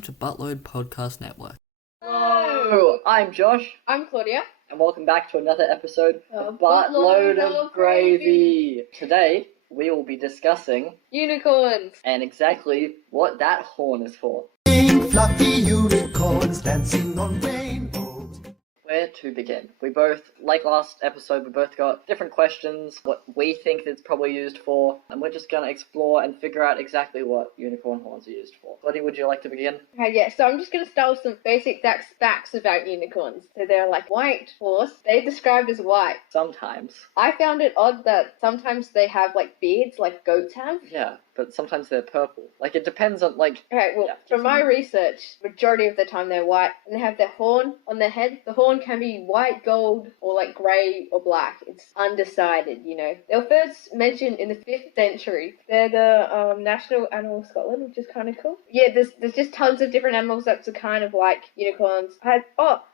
welcome to Buttload Podcast Network. Hello, I'm Josh, I'm Claudia. and welcome back to another episode of Buttload Buttload of of Gravy. Today, we will be discussing Unicorns. and exactly what that horn is for. Fluffy unicorns dancing on rainbows. Where to begin? We both, like last episode, we both got different questions, what we think it's probably used for, and we're just going to explore and figure out exactly what unicorn horns are used for. Claudia, would you like to begin? So I'm just going to start with some basic facts about unicorns. So they're like white horse. They're described as white. Sometimes. I found it odd that sometimes they have like beards like goats have. Yeah, but sometimes they're purple. Like, it depends on, like... Okay, well, Yeah. from my research, majority of the time they're white, and they have their horn on their head. The horn can be white, gold, or like grey or black. It's undecided, you know. They were first mentioned in the 5th century. They're the national animal of Scotland, which is kind of cool. Yeah, there's just tons of different animals that's a kind of like unicorns.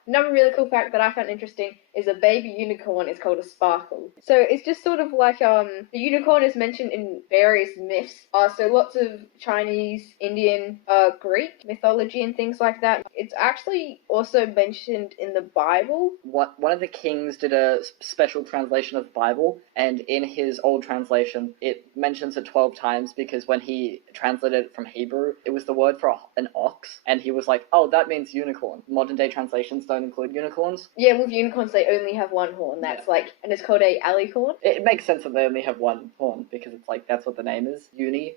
Another really cool fact that I found interesting is a baby unicorn is called a sparkle. So it's just sort of like the unicorn is mentioned in various myths. So lots of Chinese, Indian, Greek mythology and things like that. It's actually also mentioned in the Bible. One of the kings did a special translation of the Bible, and in his old translation, it mentions it 12 times because when he translated it from Hebrew, it was the word for an ox, and he was like, oh, that means unicorn. Modern day translations don't include unicorns. Yeah, with unicorns, they only have one horn. That's and it's called a alicorn. It makes sense that they only have one horn because it's like, that's what the name is.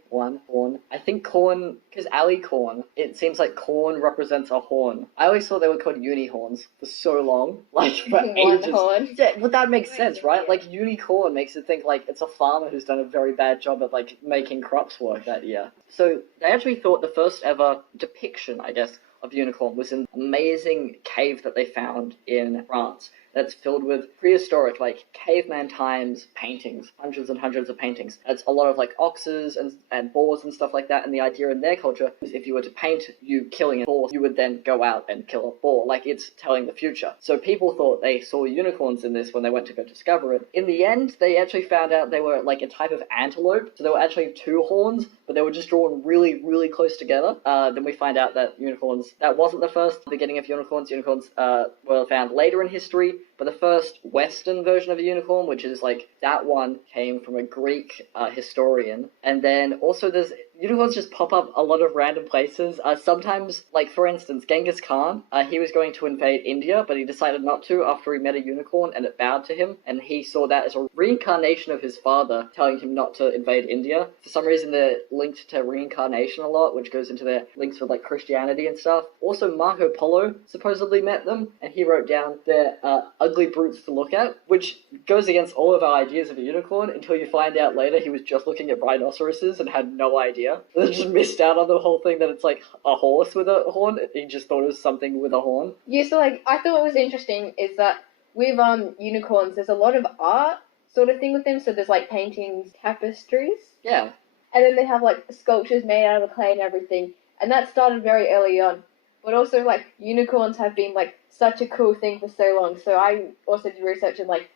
One horn. I think corn, because alicorn, it seems like corn represents a horn. I always thought they were called unihorns for so long, like for One ages. horn. Yeah, well, that makes sense, right? Like, unicorn makes it think like it's a farmer who's done a very bad job at like making crops work that year. So they actually thought the first ever depiction, I guess, of unicorn was an amazing cave that they found in France that's filled with prehistoric, like, caveman times paintings, hundreds and hundreds of paintings. It's a lot of, like, oxes and boars and stuff like that, and the idea in their culture is if you were to paint you killing a boar, you would then go out and kill a boar, like it's telling the future. So people thought they saw unicorns in this when they went to go discover it. In the end, they actually found out they were, like, a type of antelope, so they were actually two horns, but they were just drawn really, really close together. Then we find out that unicorns, that wasn't the first beginning of unicorns. Unicorns were found later in history, but the first Western version of a unicorn, which is like that one, came from a Greek historian. And then also unicorns just pop up a lot of random places. Sometimes, like for instance, Genghis Khan, he was going to invade India, but he decided not to after he met a unicorn and it bowed to him. And he saw that as a reincarnation of his father telling him not to invade India. For some reason, they're linked to reincarnation a lot, which goes into their links with like Christianity and stuff. Also, Marco Polo supposedly met them, and he wrote down they're ugly brutes to look at, which goes against all of our ideas of a unicorn until you find out later he was just looking at rhinoceroses and had no idea. They just missed out on the whole thing that it's like a horse with a horn. He just thought it was something with a horn. Yeah, so like I thought what was interesting is that with unicorns, there's a lot of art sort of thing with them. So there's like paintings, tapestries. Yeah. And then they have like sculptures made out of clay and everything. And that started very early on. But also like unicorns have been like such a cool thing for so long. So I also did research in like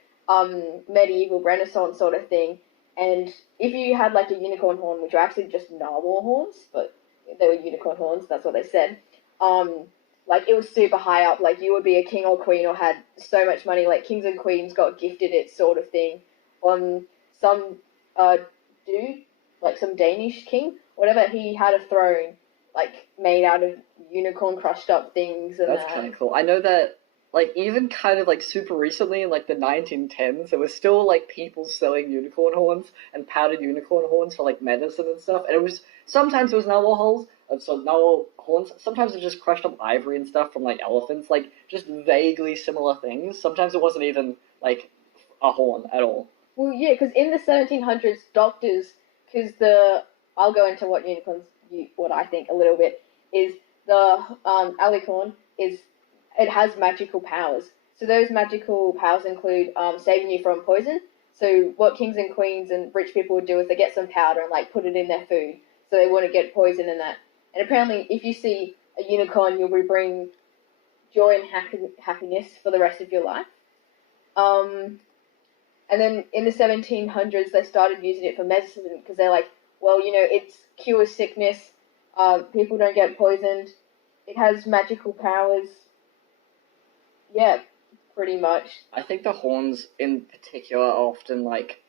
medieval Renaissance sort of thing. And if you had like a unicorn horn, which were actually just narwhal horns, but they were unicorn horns, that's what they said. Like it was super high up, like you would be a king or queen or had so much money, like kings and queens got gifted it sort of thing. Some dude, like some Danish king, whatever, he had a throne like made out of unicorn crushed up things. And that's kind of cool. I know that like even kind of like super recently in like the 1910s, there was still like people selling unicorn horns and powdered unicorn horns for like medicine and stuff. And sometimes it was narwhal horns. Sometimes it was just crushed up ivory and stuff from like elephants, like just vaguely similar things. Sometimes it wasn't even like a horn at all. Well, yeah, because in the 1700s, doctors, I'll go into what what I think a little bit, is the alicorn it has magical powers. So those magical powers include saving you from poison. So what kings and queens and rich people would do is they get some powder and like put it in their food so they wouldn't get poison in that. And apparently if you see a unicorn, you'll bring joy and happiness for the rest of your life. And then in the 1700s, they started using it for medicine because they're like, well, it cures sickness, people don't get poisoned, it has magical powers. Yeah, pretty much. I think the horns in particular are often like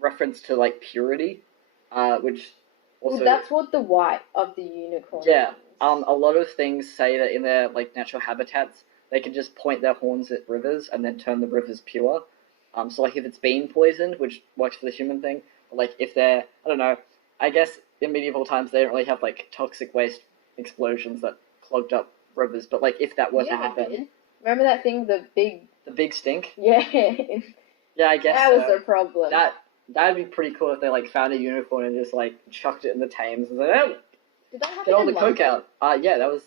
reference to like purity, which also Well, that's what the white of the unicorn yeah. means. A lot of things say that in their like natural habitats they can just point their horns at rivers and then turn the rivers pure. So like if it's been poisoned, which works for the human thing, or like if they're I don't know, I guess in medieval times they didn't really have like toxic waste explosions that clogged up rivers, but like if that were to Yeah, happen, dude. Remember that thing, the big... the big stink. Yeah, Yeah, I guess that was so. the problem. That'd be pretty cool if they like found a unicorn and just like chucked it in the Thames and said, "Oh, Did that happen get all in the coke London? out." Yeah, that was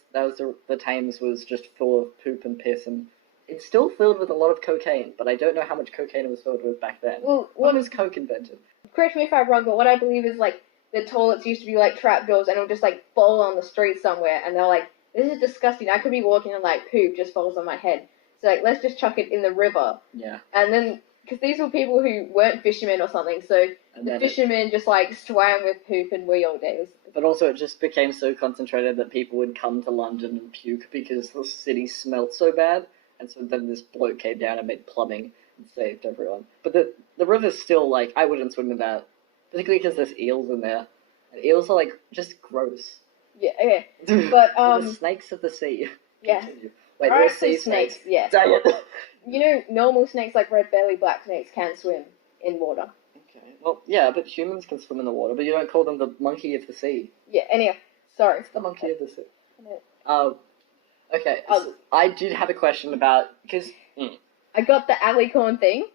the Thames was just full of poop and piss, and it's still filled with a lot of cocaine. But I don't know how much cocaine it was filled with back then. Well, When was coke invented? correct me if I'm wrong, but what I believe is, like, the toilets used to be, like, trapdoors, and it would just, like, fall on the street somewhere, and they're like, this is disgusting. I could be walking and, like, poop just falls on my head. So, like, let's just chuck it in the river. Yeah, And then, because these were people who weren't fishermen or something, so and the then fishermen just, like, swam with poop and wee all day. but also it just became so concentrated that people would come to London and puke because the city smelt so bad, and so then this bloke came down and made plumbing and saved everyone. But the river's still like I wouldn't swim in that, particularly because there's eels in there, and eels are like just gross. Yeah, okay. But, They're the snakes of the sea. yeah. Continue. Wait, There there are are sea actually snakes, yeah. Dang it. You know, normal snakes like red belly black snakes can swim in water. Okay. Well, yeah, but humans can swim in the water, but you don't call them the monkey of the sea. Yeah, anyway, sorry. It's the monkey of the sea. No. Okay. So I did have a question about because I got the alicorn thing.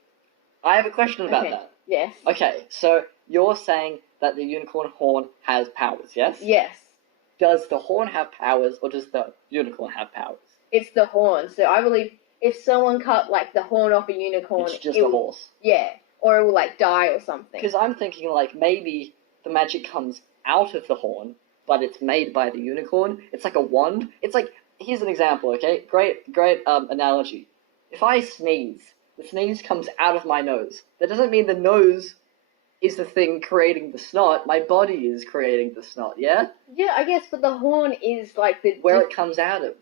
I have a question about Okay. that. Yes. Okay, so you're saying that the unicorn horn has powers, yes? Yes. Does the horn have powers, or does the unicorn have powers? It's the horn. So I believe if someone cut like the horn off a unicorn, It's just it a will- horse. Yeah, or it will like die or something. Because I'm thinking like maybe the magic comes out of the horn, but it's made by the unicorn. It's like a wand. It's like here's an example. Okay, great analogy. If I sneeze, the sneeze comes out of my nose. That doesn't mean the nose is the thing creating the snot. My body is creating the snot. Yeah, Yeah, I guess, but the horn is like the where it comes out of,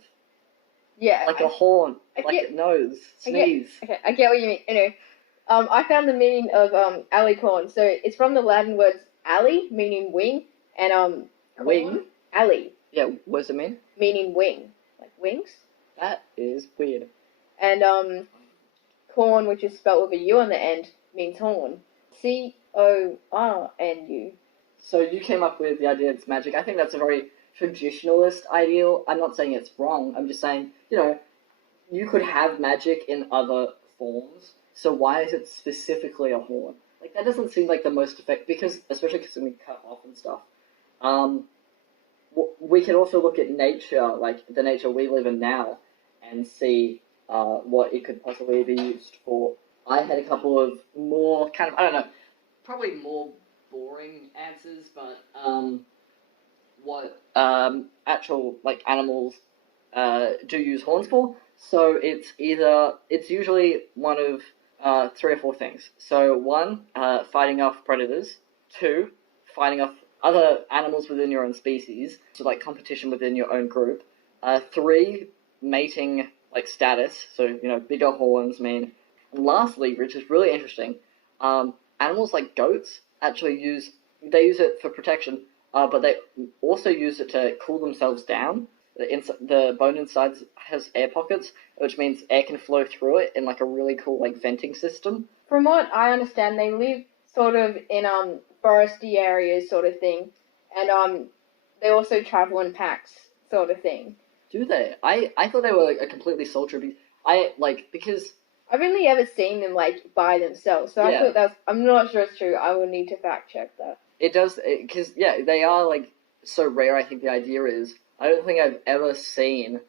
yeah, like a horn, I like get- a nose. I get- Sneeze. Okay, I get what you mean. Anyway, I found the meaning of alicorn. So it's from the Latin words ali, meaning wing, and corn, Wing? ali, Yeah, what does it mean? meaning wing, like wings, That is weird. and corn, which is spelled with a U on the end, means horn. CORNU. So you came up with the idea it's magic. I think that's a very traditionalist ideal. I'm not saying it's wrong. I'm just saying, you could have magic in other forms. So why is it specifically a horn? Like that doesn't seem like the most effective because, especially because we cut off and stuff. We can also look at nature, like the nature we live in now, and see what it could possibly be used for. I had a couple of more kind of I don't know, probably more boring answers, but what actual like animals do use horns for. So it's usually one of 3 or 4 things. So 1, fighting off predators. 2, fighting off other animals within your own species, so like competition within your own group. 3, mating like status. So bigger horns mean. And lastly, which is really interesting, animals like goats actually use it for protection, but they also use it to cool themselves down. The bone inside has air pockets, which means air can flow through it in like a really cool like venting system. From what I understand, they live sort of in foresty areas, sort of thing, and they also travel in packs, sort of thing. Do they? I thought they were like a completely solitary. Because I've only ever seen them like by themselves, so Yeah. I thought I'm not sure it's true. I will need to fact check that. it does because they are like so rare. I think the idea is I don't think I've ever seen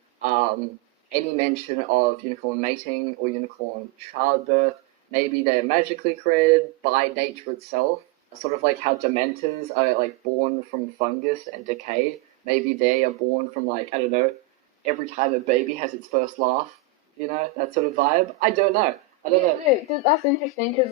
any mention of unicorn mating or unicorn childbirth. Maybe they're magically created by nature itself, sort of like how Dementors are like born from fungus and decay. Maybe they are born from like I don't know, every time a baby has its first laugh. That sort of vibe. I don't know. I don't know. No, that's interesting because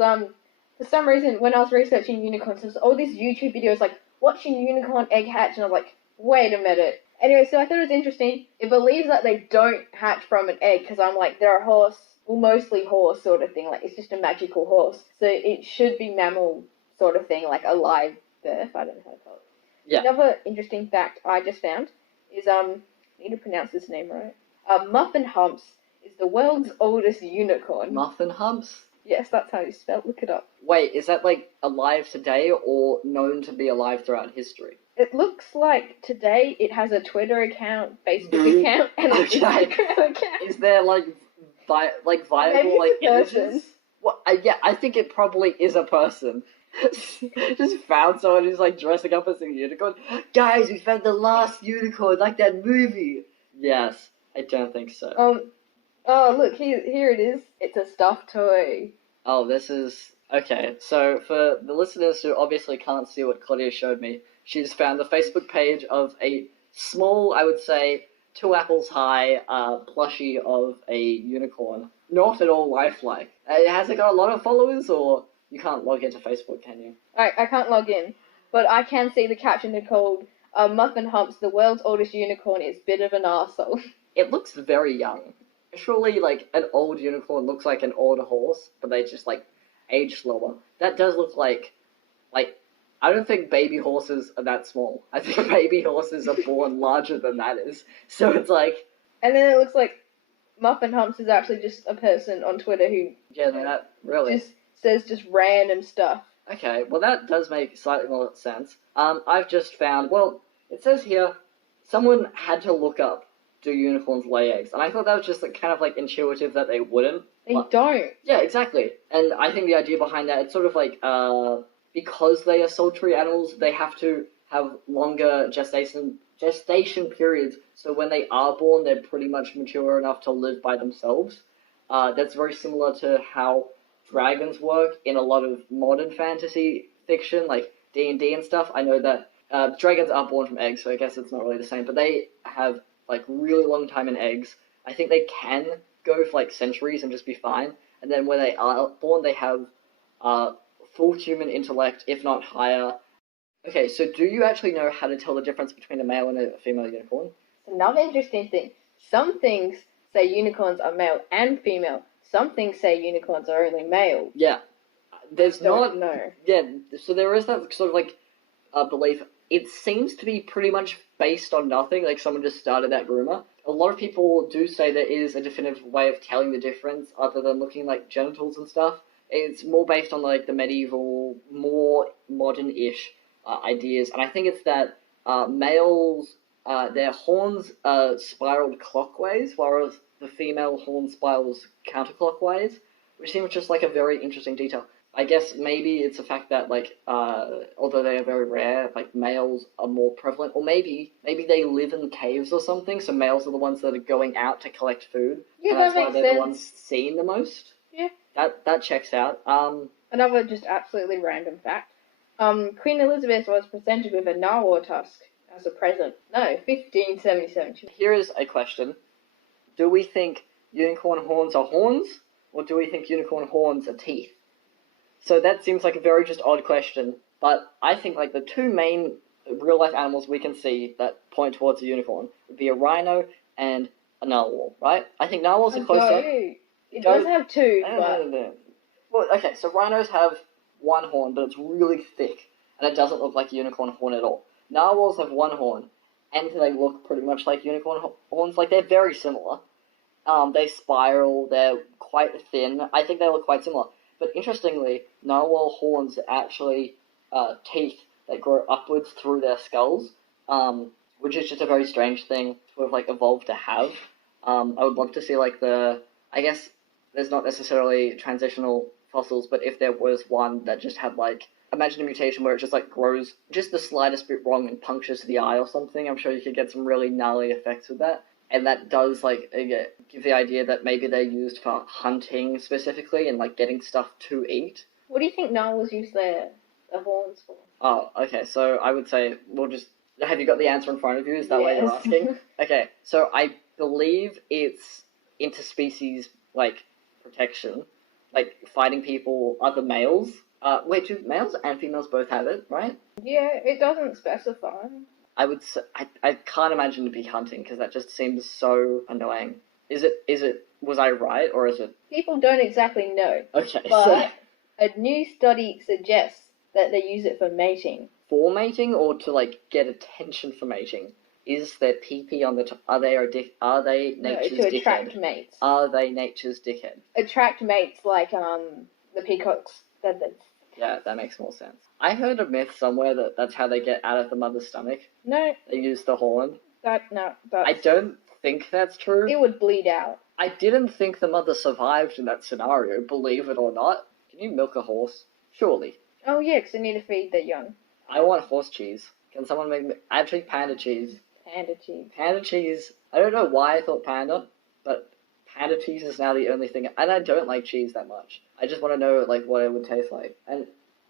for some reason when I was researching unicorns, there's all these YouTube videos like watching unicorn egg hatch, and I was like, wait a minute. Anyway, so I thought it was interesting. It believes that they don't hatch from an egg because I'm like, they're a horse, well, mostly horse sort of thing. Like, it's just a magical horse. So it should be mammal sort of thing, like a live birth. I don't know how to call it. Yeah. Another interesting fact I just found is, I need to pronounce this name right. Muffin Humps is the world's oldest unicorn. Muffin Humps? Yes, that's how you spell it. Look it up. Wait, is that like alive today or known to be alive throughout history? It looks like today it has a Twitter account, Facebook account, and an Okay. Instagram account. Is there like Maybe viable like it's a person. images? What? Yeah, I think it probably is a person. Just found someone who's like dressing up as a unicorn. Guys, we found the last unicorn, like that movie. Yes, I don't think so. Oh look, here it is. It's a stuffed toy. Oh, this is okay. So for the listeners who obviously can't see what Claudia showed me, she's found the Facebook page of a small, I would say, 2 apples high plushie of a unicorn. Not at all lifelike. Has it got a lot of followers, or you can't log into Facebook, can you? I can't log in, but I can see the caption. They're called Muffin Humps, the world's oldest unicorn is bit of an arsehole. It looks very young. Surely, like, an old unicorn looks like an old horse, but they just, like, age slower. That does look like, I don't think baby horses are that small. I think baby horses are born larger than that is. So it's like, And then it looks like Muffin Humps is actually just a person on Twitter who yeah, no, that, really. just says just random stuff. Okay, well that does make slightly more sense. I've just found, well, it says here, someone had to look up, do unicorns lay eggs? And I thought that was just like, kind of like intuitive that they wouldn't. They Well, don't. yeah, exactly. And I think the idea behind that, it's sort of like, because they are sultry animals, they have to have longer gestation periods, so when they are born, they're pretty much mature enough to live by themselves. That's very similar to how dragons work in a lot of modern fantasy fiction, like D&D and stuff. I know that dragons are born from eggs, so I guess it's not really the same, but they have like really long time in eggs. I think they can go for like centuries and just be fine, and then when they are born, they have full human intellect, if not higher. Okay, so do you actually know how to tell the difference between a male and a female unicorn? Another interesting thing. Some things say unicorns are male and female. Some things say unicorns are only male. Yeah. There's Don't not... know. Yeah, so there is that sort of like belief. It seems to be pretty much based on nothing, like someone just started that rumor. A lot of people do say there is a definitive way of telling the difference other than looking like genitals and stuff. It's more based on like the medieval, more modern-ish ideas, and I think it's that males, their horns spiraled clockwise, whereas the female horn spirals counterclockwise, which seems just like a very interesting detail. I guess maybe it's the fact that like although they are very rare, like males are more prevalent, or maybe they live in caves or something. So males are the ones that are going out to collect food, Yeah, and that's that why makes they're sense. the ones seen the most. Yeah. That checks out. Another just absolutely random fact. Queen Elizabeth was presented with a narwhal tusk as a present. No, 1577. Here is a question: do we think unicorn horns are horns, or do we think unicorn horns are teeth? So that seems like a very just odd question, but I think like the two main real life animals we can see that point towards a unicorn would be a rhino and a narwhal, right? I think narwhals are closer. It does have two, but Well, okay, so rhinos have one horn, but it's really thick, and it doesn't look like a unicorn horn at all. Narwhals have one horn, and they look pretty much like unicorn horns. Like, they're very similar. They spiral, they're quite thin. I think they look quite similar. But interestingly, narwhal horns are actually teeth that grow upwards through their skulls, which is just a very strange thing to have, like, evolved to have. I would love to see, like, I guess there's not necessarily transitional fossils, but if there was one that just had, like, imagine a mutation where it just, like, grows just the slightest bit wrong and punctures the eye or something, I'm sure you could get some really gnarly effects with that. And that does, like, give the idea that maybe they're used for hunting specifically and, like, getting stuff to eat. what do you think narwhals use their horns for? Oh, okay, so I would say we'll just... Have you got the answer in front of you? Is that what you're Yes. asking? Okay, so I believe it's interspecies, like, protection. Like, fighting people, other males. Wait, do males and females both have it, right? Yeah, it doesn't specify. I would say, I can't imagine it be hunting because that just seems so annoying. Is it, was I right or is it? People don't exactly know, Okay, so but a new study suggests that they use it for mating. for mating or to like get attention for mating? Is their pee on the top? Are they No, nature's to attract dickhead? mates. Are they nature's dickhead? Attract mates like the peacock's feathers. Yeah, that makes more sense. I heard a myth somewhere that that's how they get out of the mother's stomach. No, They use the horn. but I don't think that's true. It would bleed out. I didn't think the mother survived in that scenario, believe it or not. Can you milk a horse? Surely. Oh yeah, 'cause they need to feed their young. I want horse cheese. Can someone make me... Actually, panda cheese. Panda cheese. Panda cheese... I don't know why I thought panda, but panda cheese is now the only thing... And I don't like cheese that much. I just want to know, like, what it would taste like. And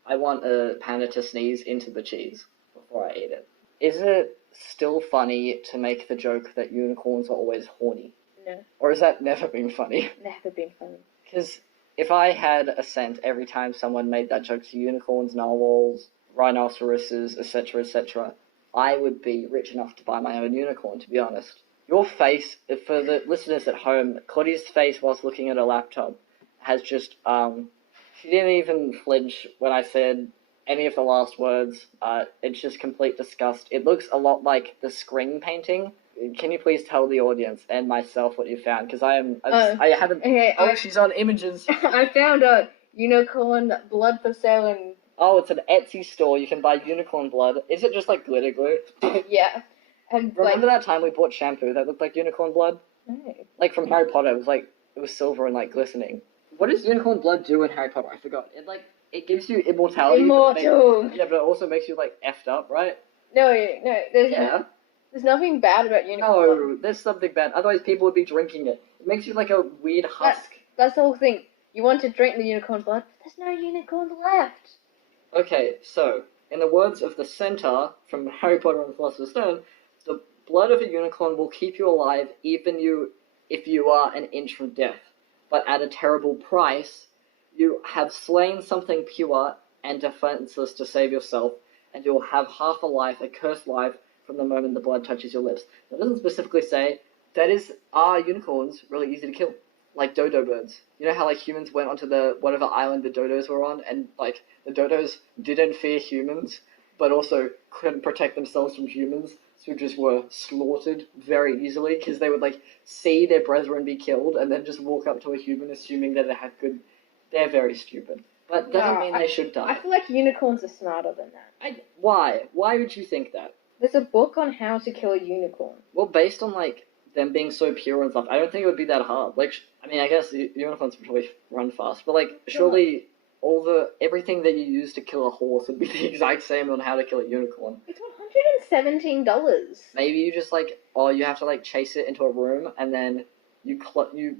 I want a panda to sneeze into the cheese before I eat it. Is it still funny to make the joke that unicorns are always horny? No, Or has that never been funny? never been funny. Because if I had a cent every time someone made that joke to unicorns, narwhals, rhinoceroses, etc., I would be rich enough to buy my own unicorn, to be honest. Your face, for the listeners at home, Claudia's face whilst looking at her laptop has just, she didn't even flinch when I said any of the last words. It's just complete disgust. It looks a lot like the screen painting. Can you please tell the audience and myself what you found? Because I haven't... Okay, Oh, she's on images. I found a unicorn blood for sale in Oh, it's an Etsy store. You can buy unicorn blood. Is it just like glitter glue? yeah, and Remember that time we bought shampoo that looked like unicorn blood? no. Like from Harry Potter. It was silver and like glistening. What does unicorn blood do in Harry Potter? I forgot. It gives you immortality. Immortal. Yeah, but it also makes you like effed up, right? No, Yeah. there's nothing bad about unicorn blood. No, there's something bad. Otherwise, people would be drinking it. It makes you like a weird husk. That's the whole thing. You want to drink the unicorn blood? There's no unicorn left. Okay, so, in the words of the Centaur from Harry Potter and the Philosopher's Stone, the blood of a unicorn will keep you alive even if you are an inch from death. But at a terrible price, you have slain something pure and defenseless to save yourself, and you'll have half a life, a cursed life, from the moment the blood touches your lips. It doesn't specifically say, are unicorns really easy to kill? Like dodo birds. You know how like humans went onto the whatever island the dodos were on, and like the dodos didn't fear humans, but also couldn't protect themselves from humans, so just were slaughtered very easily because they would like see their brethren be killed and then just walk up to a human assuming that they had good. They're very stupid, but doesn't mean they should die. I feel like unicorns are smarter than that. Why? Why would you think that? There's a book on how to kill a unicorn. Well, based on like them being so pure and stuff, I don't think it would be that hard. Like, I mean, I guess unicorns would probably run fast, but like, surely everything that you use to kill a horse would be the exact same on how to kill a unicorn. It's $117. Maybe you just like, you have to like chase it into a room and then you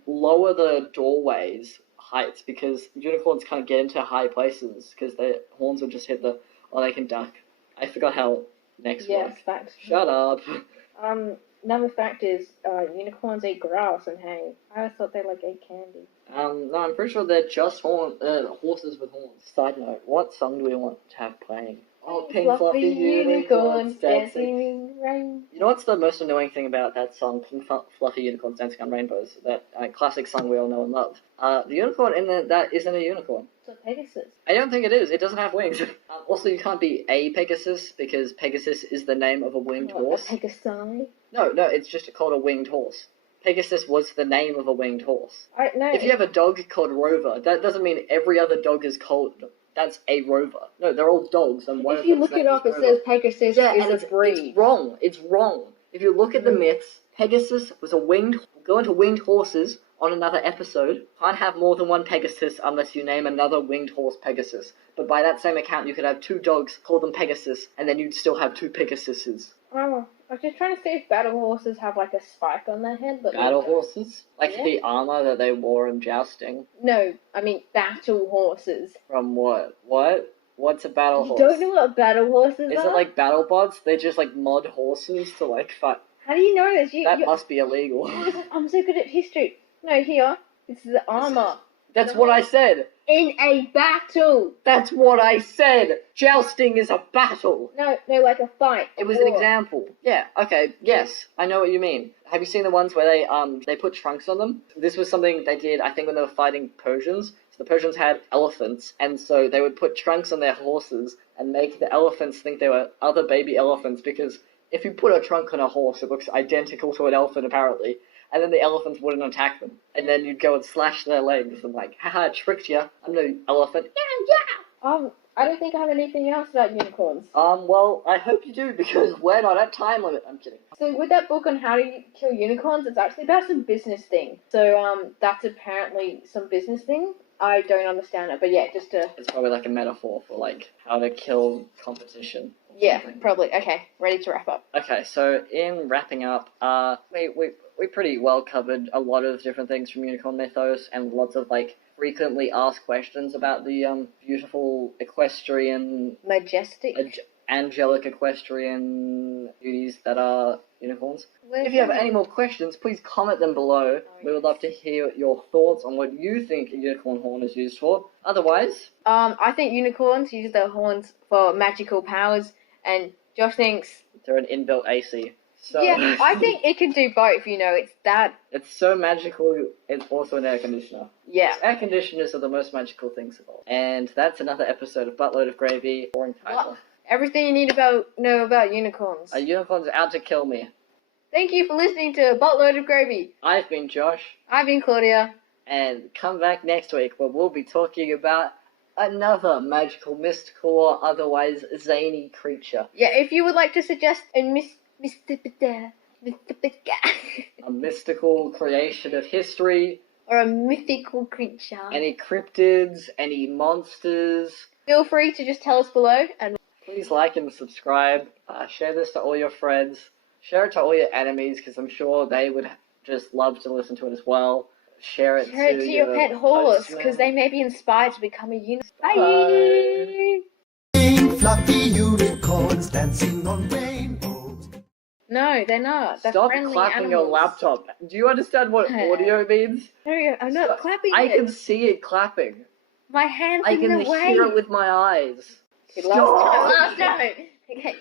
lower the doorways heights because unicorns can't get into high places because their horns would just hit they can duck. I forgot how necks Yes, work. fact. Shut up. Another fact is unicorns eat grass and hay. I always thought they like ate candy. No, I'm pretty sure they're just horses with horns. Side note, what song do we want to have playing? Oh, Pink Fluffy Unicorns Dancing. in the rain. You know what's the most annoying thing about that song, Pink Fluffy Unicorns Dancing on Rainbows? That classic song we all know and love. The unicorn in that isn't a unicorn. It's a Pegasus. I don't think it is. It doesn't have wings. Also, you can't be a Pegasus because Pegasus is the name of a winged horse. A Pegasi? No, it's just called a winged horse. Pegasus was the name of a winged horse. No. If you have a dog called Rover, that doesn't mean every other dog is called. That's a rover. No, they're all dogs, and one if of you them's look it name up, is it Rover. says Pegasus is a breed. It's wrong. It's wrong. If you look at the myths, Pegasus was a winged. Go into winged horses on another episode. Can't have more than one Pegasus unless you name another winged horse Pegasus. But by that same account, you could have two dogs, call them Pegasus, and then you'd still have two Pegasuses. Oh, I was just trying to see if battle horses have like a spike on their head, but Battle horses, like Yeah. the armor that they wore in jousting. No, I mean battle horses. From what? What? What's a battle You horse? don't know what battle horses Is are? it like battle bots? They're just like mod horses to like fight. How do you know this? That must be illegal. I'm so good at history. No, here. It's the armor. That's No. what I said. In a battle. That's what I said. Jousting is a battle. No, like a fight. It was an War. example. Yeah, okay, yes, I know what you mean. Have you seen the ones where they put trunks on them? This was something they did, I think, when they were fighting Persians. So the Persians had elephants, and so they would put trunks on their horses and make the elephants think they were other baby elephants, because if you put a trunk on a horse, it looks identical to an elephant, apparently, and then the elephants wouldn't attack them. And then you'd go and slash their legs and like, haha, tricked ya, I'm no elephant. I don't think I have anything else about unicorns. Well, I hope you do, because we're not at time limit. I'm kidding. So with that book on how to kill unicorns, it's actually about some business thing. So that's apparently some business thing. I don't understand it, but yeah, just to... It's probably like a metaphor for like how to kill competition. Yeah, Something. probably. Okay, ready to wrap up. Okay, so in wrapping up, we pretty well covered a lot of different things from Unicorn Mythos and lots of like frequently asked questions about the beautiful equestrian, Majestic. angelic equestrian beauties that are unicorns. Where's If you have the- any more questions, please comment them below. We would love to hear your thoughts on what you think a unicorn horn is used for. Otherwise, I think unicorns use their horns for magical powers, and Josh thinks... they're an inbuilt AC. So Yeah, I think it can do both, it's that... it's so magical, it's also an air conditioner. Yeah. Air conditioners are the most magical things of all. And that's another episode of Buttload of Gravy. Boring title. What? Everything you need to know about unicorns. A unicorn's out to kill me. Thank you for listening to Buttload of Gravy. I've been Josh, I've been Claudia. and come back next week where we'll be talking about another magical, mystical, or otherwise zany creature. Yeah, if you would like to suggest a A mystical creation of history, or a mythical creature, any cryptids, any monsters. feel free to just tell us below, and Please like and subscribe. Share this to all your friends. Share it to all your enemies, because I'm sure they would just love to listen to it as well. Share it share it to your pet horse, because they may be inspired to become a unicorn. Bye! Pink fluffy unicorns dancing on rainbows. No, they're not. They're Stop friendly clapping animals. your laptop. Do you understand what audio means? No, I'm not Stop. clapping I it. can see it clapping. My hands I in can the way. hear it with my eyes. Okay, last time. Okay.